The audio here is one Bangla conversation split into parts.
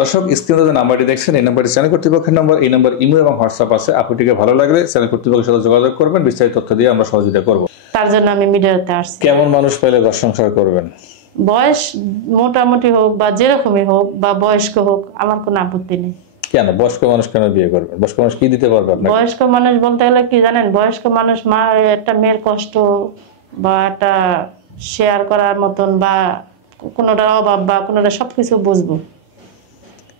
দর্শক স্ক্রিনে যে নাম্বারটি দেখছেন এই নাম্বারটি চ্যানেল কর্তৃপক্ষের নাম্বার, এই নাম্বার ইমো এবং হোয়াটসঅ্যাপ আছে। আপুটিকে ভালো লাগলে চ্যানেল কর্তৃপক্ষের সাথে যোগাযোগ করবেন, বিস্তারিত তথ্য দিয়ে আমরা সহযোগিতা করব। তার জন্য আমি মিডিয়াতে আসছি। কেমন মানুষ পেলে ঘর সংসার করবেন? বয়স মোটামুটি হোক বা যেরকমই হোক বা বয়স্ক হোক, আমার কোনো আপত্তি নেই। কেন বয়স্ক মানুষ কেন বিয়ে করবেন? বয়স্ক মানুষ কি দিতে পারবে আপনাকে? বয়স্ক মানুষ বলতে গেলে কি জানেন, বয়স্ক মানুষ একটা মেয়ের কষ্ট বা একটা শেয়ার করার মতন বা কোনোটার অভাব বা কোনোটা সবকিছু বুঝবো।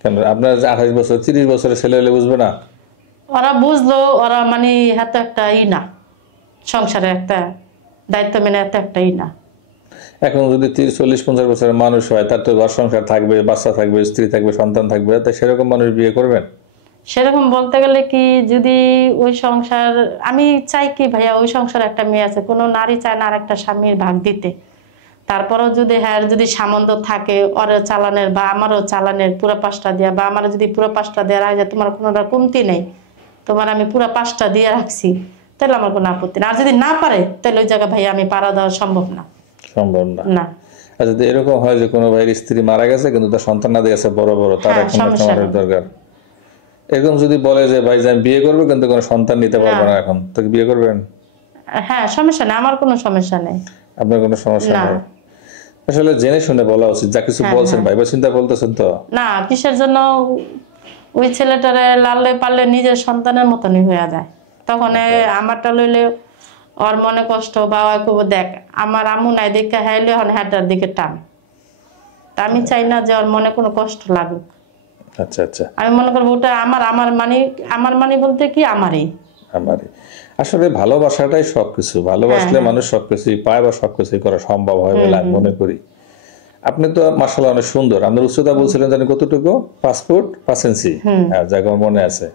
কেন আপনার 28 বছর 30 বছরের ছেলে হলে বুঝবে না? ওরা বুঝলো, ওরা মানে হাতে একটা না, সংসারে একটা দায়িত্ব মেনে একটা না। এখন যদি 30-40-50 বছরের মানুষ হয়, তার তো ঘর সংসার থাকবে, বাচ্চা থাকবে, স্ত্রী থাকবে, সন্তান থাকবে, তাই সেরকম মানুষ বিয়ে করবেন? সেরকম বলতে গেলে কি, যদি ওই সংসার, আমি চাই কি ভাইয়া, ওই সংসার একটা মেয়ে আছে, কোনো নারী চায় না আর একটা স্বামীর ভাগ দিতে। তারপরেও যদি যদি সামন্ত থাকে ওর চালানের বা আমারও চালানের পুরো 5টা দেওয়া, বা আমার যদি পুরো 5টা দেওয়া রাখে যে তোমার কোনো কমতি নেই, তোমার আমি পুরো 5টা দিয়ে রাখছি, তাহলে আমার কোনো আপত্তি না। আর যদি না পারে তাহলে ওই জায়গায় ভাইয়া আমি পাড়া দেওয়া সম্ভব না। সম্ভব না? না। আর যদি এরকম হয় যে কোনো ভাইয়ের স্ত্রী মারা গেছে কিন্তু তার সন্তানাদি আছে বড় বড়, তার এখন একটা মানুষ দরকার, এরকম যদি বলে যে ভাই আমি বিয়ে করবো কিন্তু কোনো সন্তান নিতে পারবো না, এখন তো বিয়ে করবেন? হ্যাঁ, সমস্যা নেই, আমার কোনো সমস্যা নেই। আপনার কোনো সমস্যা নেই? আসলে জেনে শুনে বলা উচিত, যা কিছু বলছেন ভাইবা চিন্তা বলতেছেন তো না। কিসের জন্য ওই ছেলেটারে লাললে পারলে নিজের সন্তানের মতনই হয়ে যায়, তখন আমারটা লইলে ওর মনে কষ্ট, বা দেখ আমার আমু নাই দেখে হাইলে হ্যাটার দিকে টান। তা আমি চাই না যে ওর মনে কোনো কষ্ট লাগুক। আচ্ছা আচ্ছা, আমি মনে করবো ওটা আমার মানে বলতে কি আমারই। আসলে ভালোবাসাটাই সবকিছু, ভালোবাসলে মানুষ সবকিছুই পায় বা সবকিছুই করা সম্ভব হয় বলে আমি মনে করি। আপনি তো মাশাআল্লাহ অনেক সুন্দর। আপনার উচ্চতা বলছিলেন জানেন কতটুকু? 5 ফুট 5 ইঞ্চি। হ্যাঁ, জায়গা মনে আছে।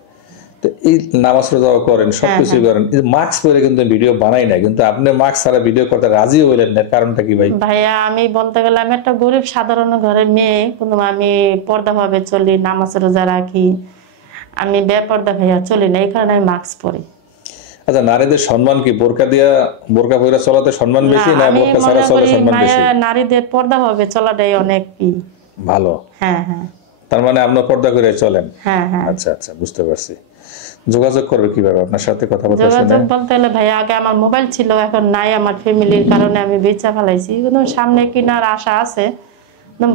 তো এই নামাজ রোজা করেন, সবকিছু করেন, মাস্ক পরে কিন্তু ভিডিও বানাই না, কিন্তু আপনি মাস্ক ছাড়া ভিডিও করতে রাজি হইলেন না, কারণটা কি ভাই? ভাইয়া আমি বলতে গেলে আমি একটা গরিব সাধারণ ঘরের মেয়ে, কিন্তু আমি পর্দা ভাবে চলি, নামাজ রোজা রাখি, আমি বেপর্দা ভাইয়া চলি না, এই কারণে আমি মাস্ক পরি। আচ্ছা, নারীদের সম্মান কি বোরকা পরে চলাতে সম্মান বেশি না বোরকা ছাড়া চলে সম্মান বেশি? নারীদের পর্দা ভাবে চলাটাই অনেক ভালো। হ্যাঁ হ্যাঁ। তার মানে আপনি পর্দা করে চলেন? হ্যাঁ হ্যাঁ। আচ্ছা আচ্ছা, বুঝতে পারছি। যোগাযোগ করবে কিভাবে আপনার সাথে? কথা বলতে যোগাযোগ বলতে হলে ভাইয়া, আগে আমার মোবাইল ছিল, এখন নাই, আমার ফ্যামিলির কারণে আমি বেচা ফেলাইছি, কিন্তু সামনে কেনার আশা আছে।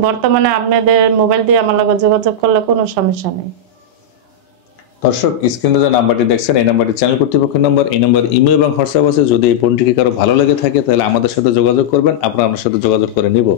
বর্তমানে আপনাদের মোবাইল দিয়ে আমার লগে যোগাযোগ করলে কোনো সমস্যা নেই। দর্শক স্ক্রিনে যে নাম্বারটি দেখছেন এই নাম্বারটি চ্যানেল কর্তৃপক্ষের নাম্বার, এই নাম্বার ইমো এবং হোয়াটসঅ্যাপ আছে। যদি এই ফোনটিকে কারো ভালো লেগে থাকে তাহলে আমাদের সাথে যোগাযোগ করবেন, আমরা আপনার সাথে যোগাযোগ করে নিব।